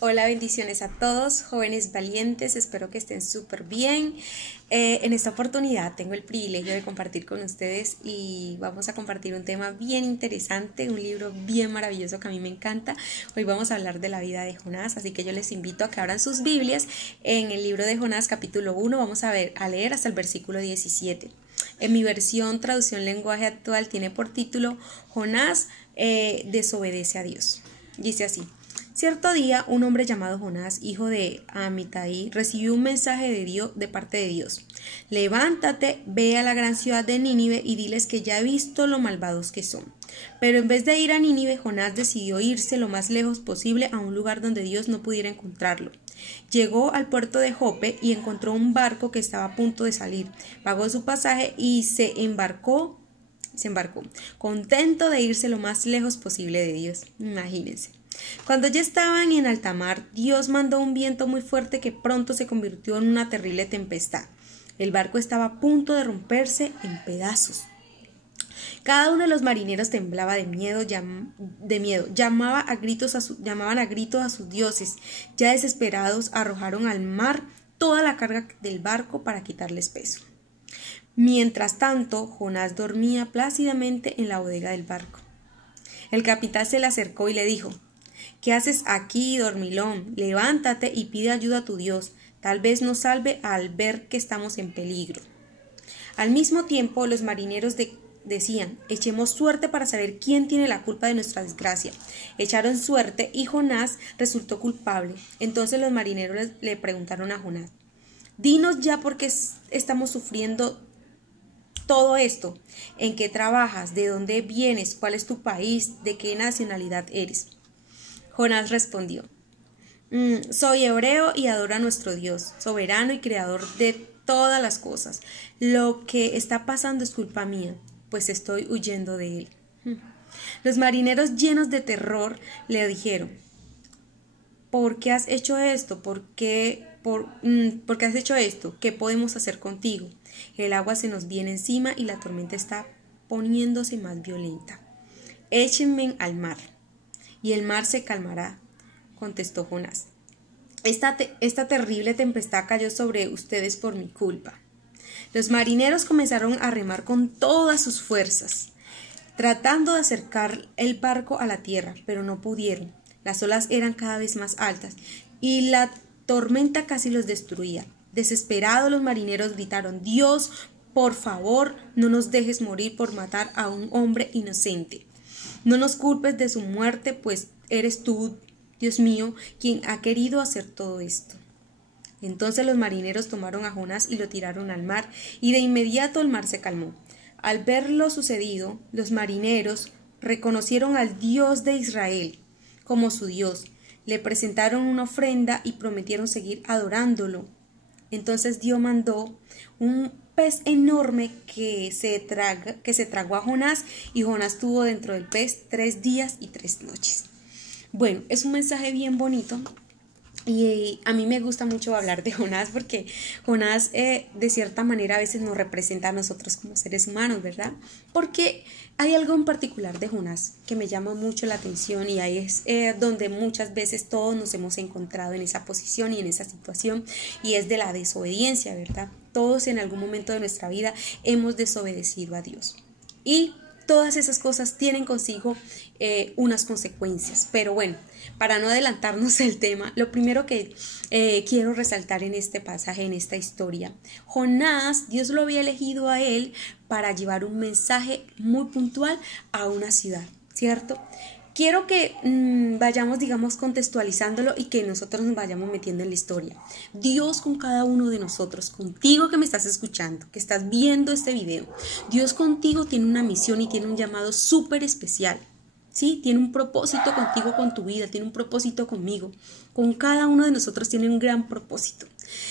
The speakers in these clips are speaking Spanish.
Hola, bendiciones a todos, jóvenes valientes, espero que estén súper bien. En esta oportunidad tengo el privilegio de compartir con ustedes y vamos a compartir un tema bien interesante, un libro bien maravilloso que a mí me encanta. Hoy vamos a hablar de la vida de Jonás, así que yo les invito a que abran sus Biblias en el libro de Jonás capítulo 1, vamos a leer hasta el versículo 17. En mi versión traducción lenguaje actual tiene por título Jonás desobedece a Dios. Dice así: cierto día, un hombre llamado Jonás, hijo de Amitai, recibió un mensaje de parte de Dios. Levántate, ve a la gran ciudad de Nínive y diles que ya he visto lo malvados que son. Pero en vez de ir a Nínive, Jonás decidió irse lo más lejos posible a un lugar donde Dios no pudiera encontrarlo. Llegó al puerto de Jope y encontró un barco que estaba a punto de salir. Pagó su pasaje y se embarcó, contento de irse lo más lejos posible de Dios. Imagínense. Cuando ya estaban en alta mar, Dios mandó un viento muy fuerte que pronto se convirtió en una terrible tempestad. El barco estaba a punto de romperse en pedazos. Cada uno de los marineros temblaba de miedo, llamaban a gritos a sus dioses. Ya desesperados, arrojaron al mar toda la carga del barco para quitarles peso. Mientras tanto, Jonás dormía plácidamente en la bodega del barco. El capitán se le acercó y le dijo: ¿qué haces aquí, dormilón? Levántate y pide ayuda a tu Dios. Tal vez nos salve al ver que estamos en peligro. Al mismo tiempo, los marineros decían: echemos suerte para saber quién tiene la culpa de nuestra desgracia. Echaron suerte y Jonás resultó culpable. Entonces los marineros le preguntaron a Jonás: dinos ya por qué estamos sufriendo todo esto. ¿En qué trabajas? ¿De dónde vienes? ¿Cuál es tu país? ¿De qué nacionalidad eres? Jonás respondió: soy hebreo y adoro a nuestro Dios, soberano y creador de todas las cosas. Lo que está pasando es culpa mía, pues estoy huyendo de él. Los marineros, llenos de terror, le dijeron: ¿por qué has hecho esto? ¿Por qué has hecho esto? ¿Qué podemos hacer contigo? El agua se nos viene encima y la tormenta está poniéndose más violenta. Échenme al mar y el mar se calmará, contestó Jonás. Esta terrible tempestad cayó sobre ustedes por mi culpa. Los marineros comenzaron a remar con todas sus fuerzas, tratando de acercar el barco a la tierra, pero no pudieron. Las olas eran cada vez más altas y la tormenta casi los destruía. Desesperados, los marineros gritaron: Dios, por favor, no nos dejes morir por matar a un hombre inocente. No nos culpes de su muerte, pues eres tú, Dios mío, quien ha querido hacer todo esto. Entonces los marineros tomaron a Jonás y lo tiraron al mar, y de inmediato el mar se calmó. Al ver lo sucedido, los marineros reconocieron al Dios de Israel como su Dios, le presentaron una ofrenda y prometieron seguir adorándolo. Entonces Dios mandó un pez enorme que se tragó a Jonás, y Jonás estuvo dentro del pez 3 días y 3 noches. Bueno, es un mensaje bien bonito y a mí me gusta mucho hablar de Jonás porque Jonás de cierta manera a veces nos representa a nosotros como seres humanos, ¿verdad? Porque hay algo en particular de Jonás que me llama mucho la atención, y ahí es donde muchas veces todos nos hemos encontrado en esa posición y en esa situación, y es de la desobediencia, ¿verdad? Todos en algún momento de nuestra vida hemos desobedecido a Dios, y todas esas cosas tienen consigo unas consecuencias. Pero bueno, para no adelantarnos el tema, lo primero que quiero resaltar en este pasaje, en esta historia: Jonás, Dios lo había elegido a él para llevar un mensaje muy puntual a una ciudad, ¿cierto? Quiero que vayamos, digamos, contextualizándolo y que nosotros nos vayamos metiendo en la historia. Dios con cada uno de nosotros, contigo que me estás escuchando, que estás viendo este video. Dios contigo tiene una misión y tiene un llamado súper especial. ¿Sí? Tiene un propósito contigo, con tu vida, tiene un propósito conmigo. Con cada uno de nosotros tiene un gran propósito.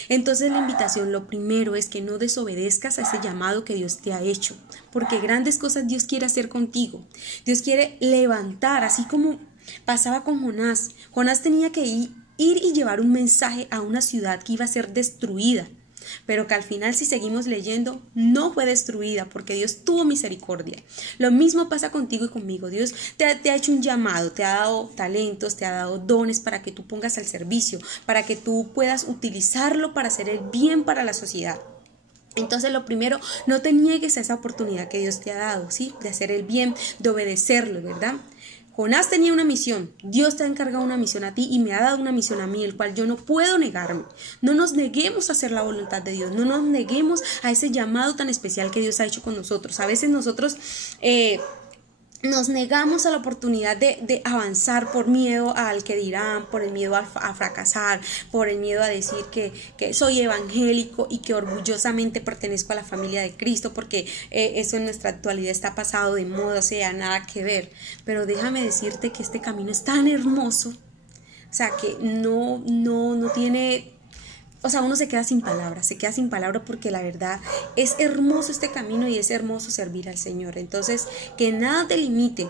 Entonces la invitación, lo primero es que no desobedezcas a ese llamado que Dios te ha hecho, porque grandes cosas Dios quiere hacer contigo. Dios quiere levantar, así como pasaba con Jonás. Jonás tenía que ir y llevar un mensaje a una ciudad que iba a ser destruida. pero que al final, si seguimos leyendo, no fue destruida porque Dios tuvo misericordia. Lo mismo pasa contigo y conmigo. Dios te ha hecho un llamado, te ha dado talentos, te ha dado dones para que tú pongas al servicio, para que tú puedas utilizarlo para hacer el bien para la sociedad. Entonces, lo primero, no te niegues a esa oportunidad que Dios te ha dado, ¿sí? De hacer el bien, de obedecerlo, ¿verdad? Jonás tenía una misión, Dios te ha encargado una misión a ti y me ha dado una misión a mí, el cual yo no puedo negarme. No nos neguemos a hacer la voluntad de Dios, no nos neguemos a ese llamado tan especial que Dios ha hecho con nosotros. A veces nosotros nos negamos a la oportunidad de avanzar por miedo al que dirán, por el miedo a fracasar, por el miedo a decir que soy evangélico y que orgullosamente pertenezco a la familia de Cristo, porque eso en nuestra actualidad está pasado de moda, o sea, nada que ver. Pero déjame decirte que este camino es tan hermoso, o sea, que no tiene... O sea, uno se queda sin palabras porque la verdad es hermoso este camino y es hermoso servir al Señor. Entonces, que nada te limite,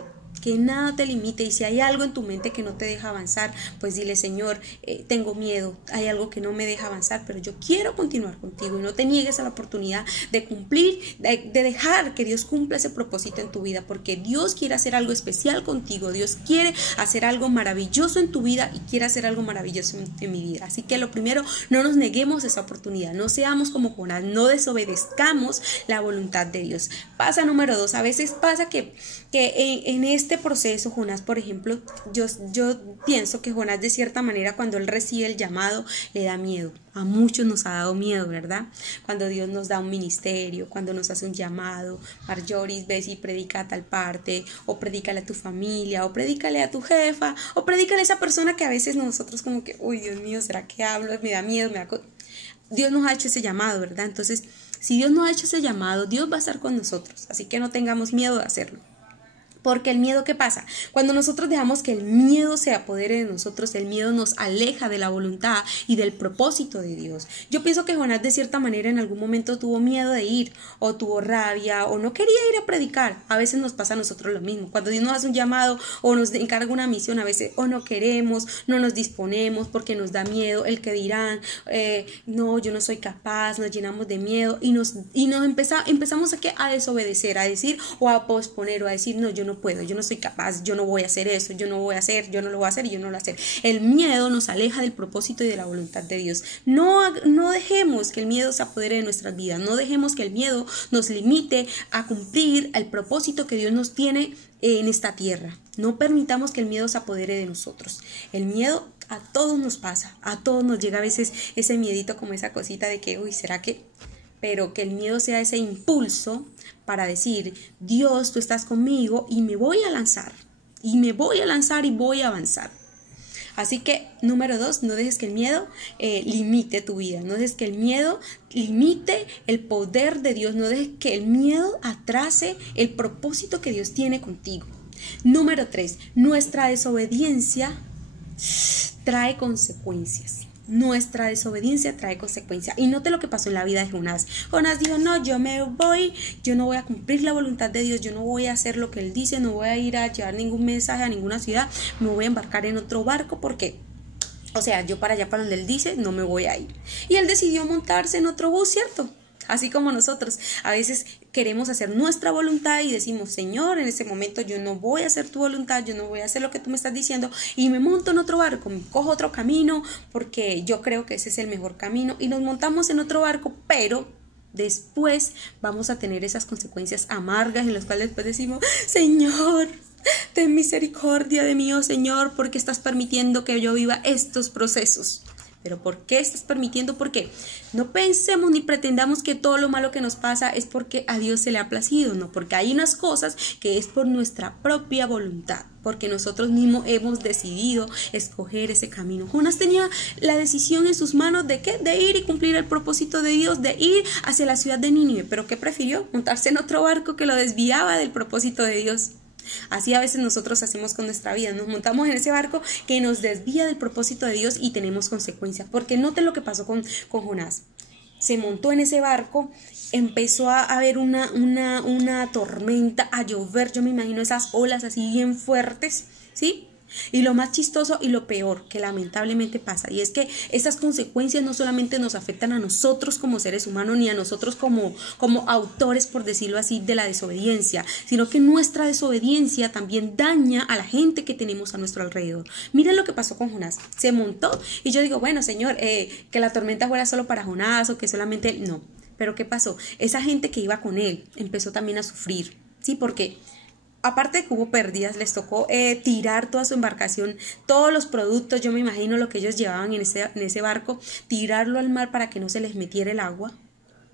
y si hay algo en tu mente que no te deja avanzar, pues dile: Señor, tengo miedo, hay algo que no me deja avanzar, pero yo quiero continuar contigo. Y no te niegues a la oportunidad de cumplir, de dejar que Dios cumpla ese propósito en tu vida, porque Dios quiere hacer algo especial contigo, Dios quiere hacer algo maravilloso en tu vida y quiere hacer algo maravilloso en mi vida. Así que lo primero, no nos neguemos esa oportunidad, no seamos como Jonás, no desobedezcamos la voluntad de Dios. Pasa número 2, a veces pasa que en este proceso, Jonás, por ejemplo, yo pienso que Jonás, de cierta manera, cuando él recibe el llamado, le da miedo. A muchos nos ha dado miedo, ¿verdad? Cuando Dios nos da un ministerio, cuando nos hace un llamado: Marjorie, ves y predica a tal parte, o predícale a tu familia, o predícale a tu jefa, o predícale a esa persona que a veces nosotros como que, uy, Dios mío, ¿será que hablo? Me da miedo, Dios nos ha hecho ese llamado, ¿verdad? Entonces, si Dios nos ha hecho ese llamado, Dios va a estar con nosotros, así que no tengamos miedo de hacerlo. Porque el miedo, ¿qué pasa? Cuando nosotros dejamos que el miedo se apodere de nosotros, el miedo nos aleja de la voluntad y del propósito de Dios. Yo pienso que Jonás, de cierta manera, en algún momento tuvo miedo de ir, o tuvo rabia, o no quería ir a predicar. A veces nos pasa a nosotros lo mismo. Cuando Dios nos hace un llamado o nos encarga una misión, a veces o no queremos, no nos disponemos porque nos da miedo el que dirán, no, yo no soy capaz, nos llenamos de miedo y nos empezamos a desobedecer, a decir o a posponer o a decir: no, yo no puedo, yo no soy capaz, yo no voy a hacer eso, yo no lo voy a hacer y yo no lo voy a hacer. El miedo nos aleja del propósito y de la voluntad de Dios. No dejemos que el miedo se apodere de nuestras vidas, no dejemos que el miedo nos limite a cumplir el propósito que Dios nos tiene en esta tierra. No permitamos que el miedo se apodere de nosotros. El miedo a todos nos pasa, a todos nos llega a veces ese miedito, como esa cosita de que, uy, ¿será que? Pero que el miedo sea ese impulso para decir: Dios, tú estás conmigo y me voy a lanzar, y voy a avanzar. Así que, número 2, no dejes que el miedo limite tu vida, no dejes que el miedo limite el poder de Dios, no dejes que el miedo atrase el propósito que Dios tiene contigo. Número 3, nuestra desobediencia trae consecuencias. Nuestra desobediencia trae consecuencias. Y note lo que pasó en la vida de Jonás. Jonás dijo: no, yo no voy a cumplir la voluntad de Dios, yo no voy a hacer lo que él dice, no voy a ir a llevar ningún mensaje a ninguna ciudad, me voy a embarcar en otro barco porque, o sea, yo para allá, para donde él dice, no me voy a ir. Y él decidió montarse en otro bus, ¿cierto? Así como nosotros a veces queremos hacer nuestra voluntad y decimos: Señor, en ese momento yo no voy a hacer tu voluntad, yo no voy a hacer lo que tú me estás diciendo, y me monto en otro barco, me cojo otro camino porque yo creo que ese es el mejor camino, y nos montamos en otro barco, pero después vamos a tener esas consecuencias amargas en las cuales después decimos: Señor, ten misericordia de mí, oh Señor, porque estás permitiendo que yo viva estos procesos. ¿Pero por qué estás permitiendo? Porque no pensemos ni pretendamos que todo lo malo que nos pasa es porque a Dios se le ha placido, no, porque hay unas cosas que es por nuestra propia voluntad, porque nosotros mismos hemos decidido escoger ese camino. Jonás tenía la decisión en sus manos de ¿qué? De ir y cumplir el propósito de Dios, de ir hacia la ciudad de Nínive, pero ¿qué prefirió? Montarse en otro barco que lo desviaba del propósito de Dios. Así a veces nosotros hacemos con nuestra vida, nos montamos en ese barco que nos desvía del propósito de Dios y tenemos consecuencias, porque noten lo que pasó con Jonás. Se montó en ese barco, empezó a haber una tormenta, a llover, yo me imagino esas olas así bien fuertes, ¿sí? Y lo más chistoso y lo peor que lamentablemente pasa, y es que esas consecuencias no solamente nos afectan a nosotros como seres humanos, ni a nosotros como autores, por decirlo así, de la desobediencia, sino que nuestra desobediencia también daña a la gente que tenemos a nuestro alrededor. Miren lo que pasó con Jonás, se montó y yo digo, bueno, Señor, que la tormenta fuera solo para Jonás o que solamente, no, pero ¿qué pasó? Esa gente que iba con él empezó también a sufrir, ¿sí? Porque aparte de que hubo pérdidas, les tocó tirar toda su embarcación, todos los productos, yo me imagino lo que ellos llevaban en ese barco, tirarlo al mar para que no se les metiera el agua.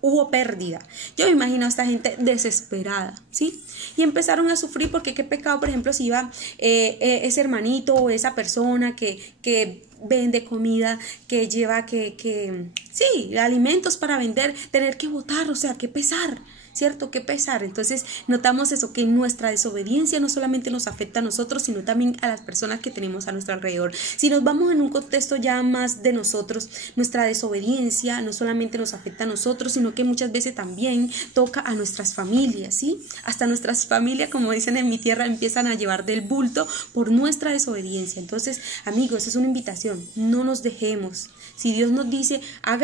Hubo pérdida. Yo me imagino a esta gente desesperada, ¿sí? Y empezaron a sufrir porque qué pecado, por ejemplo, si iba ese hermanito o esa persona que vende comida, que lleva sí, alimentos para vender, tener que botar, o sea, qué pesar, ¿cierto? Qué pesar. Entonces notamos eso, que nuestra desobediencia no solamente nos afecta a nosotros, sino también a las personas que tenemos a nuestro alrededor. Si nos vamos en un contexto ya más de nosotros, nuestra desobediencia no solamente nos afecta a nosotros, sino que muchas veces también toca a nuestras familias, ¿sí? Hasta nuestras familias, como dicen en mi tierra, empiezan a llevar del bulto por nuestra desobediencia. Entonces, amigos, es una invitación, no nos dejemos. Si Dios nos dice, haz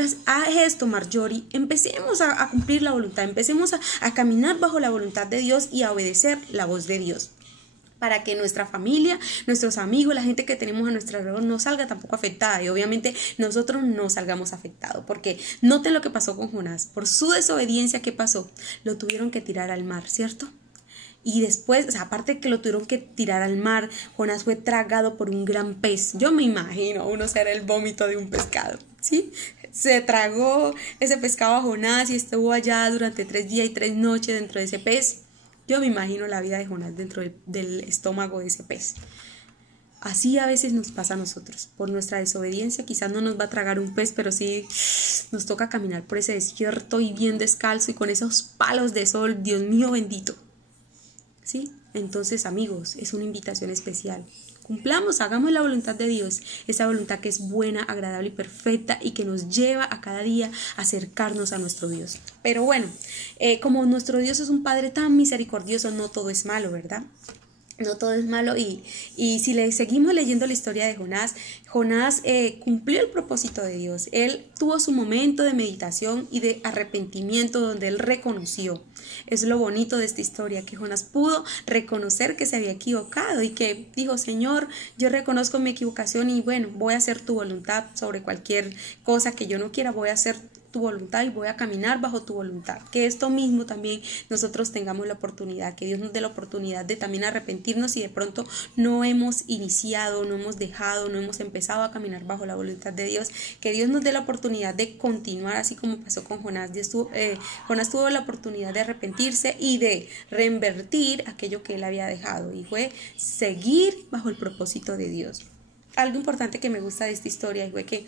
esto, Marjorie, empecemos a cumplir la voluntad, empecemos a caminar bajo la voluntad de Dios y a obedecer la voz de Dios, para que nuestra familia, nuestros amigos, la gente que tenemos a nuestro alrededor no salga tampoco afectada, y obviamente nosotros no salgamos afectados, porque noten lo que pasó con Jonás. Por su desobediencia, ¿qué pasó? Lo tuvieron que tirar al mar, ¿cierto? Y después, o sea, aparte de que lo tuvieron que tirar al mar, Jonás fue tragado por un gran pez. Yo me imagino uno ser el vómito de un pescado, ¿sí? Se tragó ese pescado a Jonás y estuvo allá durante 3 días y 3 noches dentro de ese pez. Yo me imagino la vida de Jonás dentro del estómago de ese pez. Así a veces nos pasa a nosotros. Por nuestra desobediencia quizás no nos va a tragar un pez, pero sí nos toca caminar por ese desierto y bien descalzo y con esos palos de sol, Dios mío bendito. ¿Sí? Entonces, amigos, es una invitación especial. Cumplamos, hagamos la voluntad de Dios, esa voluntad que es buena, agradable y perfecta y que nos lleva a cada día a acercarnos a nuestro Dios. Pero bueno, como nuestro Dios es un Padre tan misericordioso, no todo es malo, ¿verdad? No todo es malo y si le seguimos leyendo la historia de Jonás, cumplió el propósito de Dios. Él tuvo su momento de meditación y de arrepentimiento donde él reconoció. Es lo bonito de esta historia, que Jonás pudo reconocer que se había equivocado y que dijo, Señor, yo reconozco mi equivocación y bueno, voy a hacer tu voluntad sobre cualquier cosa que yo no quiera, voy a hacer tu voluntad y voy a caminar bajo tu voluntad. Que esto mismo también nosotros tengamos la oportunidad, que Dios nos dé la oportunidad de también arrepentirnos si de pronto no hemos iniciado, no hemos dejado, no hemos empezado a caminar bajo la voluntad de Dios, que Dios nos dé la oportunidad de continuar así como pasó con Jonás. Jonás tuvo la oportunidad de arrepentirse y de reinvertir aquello que él había dejado y fue seguir bajo el propósito de Dios. Algo importante que me gusta de esta historia fue que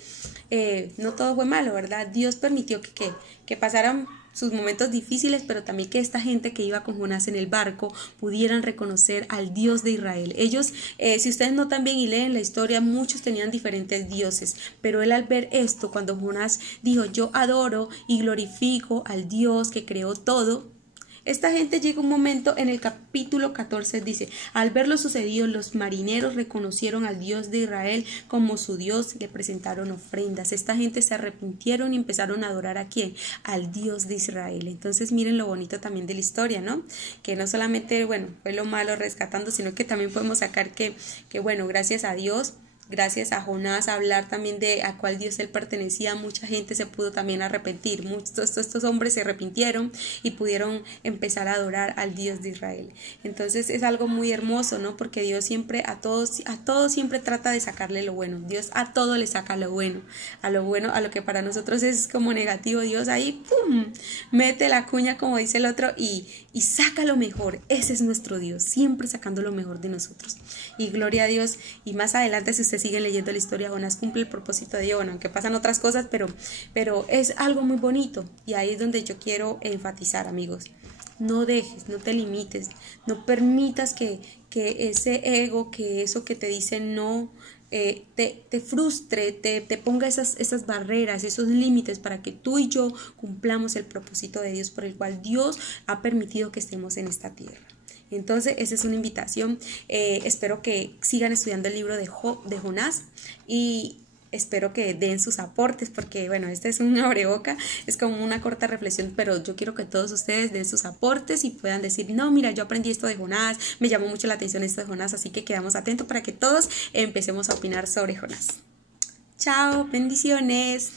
no todo fue malo, ¿verdad? Dios permitió que pasaran sus momentos difíciles, pero también que esta gente que iba con Jonás en el barco pudieran reconocer al Dios de Israel. Ellos, si ustedes notan bien y leen la historia, muchos tenían diferentes dioses, pero él al ver esto, cuando Jonás dijo, yo adoro y glorifico al Dios que creó todo, esta gente llega un momento en el capítulo 14, dice, al ver lo sucedido, los marineros reconocieron al Dios de Israel como su Dios y le presentaron ofrendas. Esta gente se arrepintieron y empezaron a adorar ¿a quién? Al Dios de Israel. Entonces miren lo bonito también de la historia, ¿no? Que no solamente, bueno, fue lo malo rescatando, sino que también podemos sacar que bueno, gracias a Dios, gracias a Jonás, a hablar también de a cuál Dios él pertenecía, mucha gente se pudo también arrepentir, estos hombres se arrepintieron y pudieron empezar a adorar al Dios de Israel. Entonces es algo muy hermoso, ¿no? Porque Dios siempre a todos siempre trata de sacarle lo bueno. Dios a todo le saca lo bueno, a lo que para nosotros es como negativo, Dios ahí ¡pum! Mete la cuña como dice el otro y saca lo mejor. Ese es nuestro Dios, siempre sacando lo mejor de nosotros. Y gloria a Dios. Y más adelante, si ustedes siguen leyendo la historia, Jonás cumple el propósito de Dios, bueno, aunque pasan otras cosas, pero es algo muy bonito. Y ahí es donde yo quiero enfatizar, amigos. No dejes, no te limites, no permitas que ese ego, que eso que te dice no, te frustre, te ponga esas barreras, esos límites para que tú y yo cumplamos el propósito de Dios por el cual Dios ha permitido que estemos en esta tierra. Entonces, esa es una invitación. Espero que sigan estudiando el libro de Jonás y espero que den sus aportes porque, bueno, este es un abreboca, es como una corta reflexión, pero yo quiero que todos ustedes den sus aportes y puedan decir, no, mira, yo aprendí esto de Jonás, me llamó mucho la atención esto de Jonás, así que quedamos atentos para que todos empecemos a opinar sobre Jonás. Chao, bendiciones.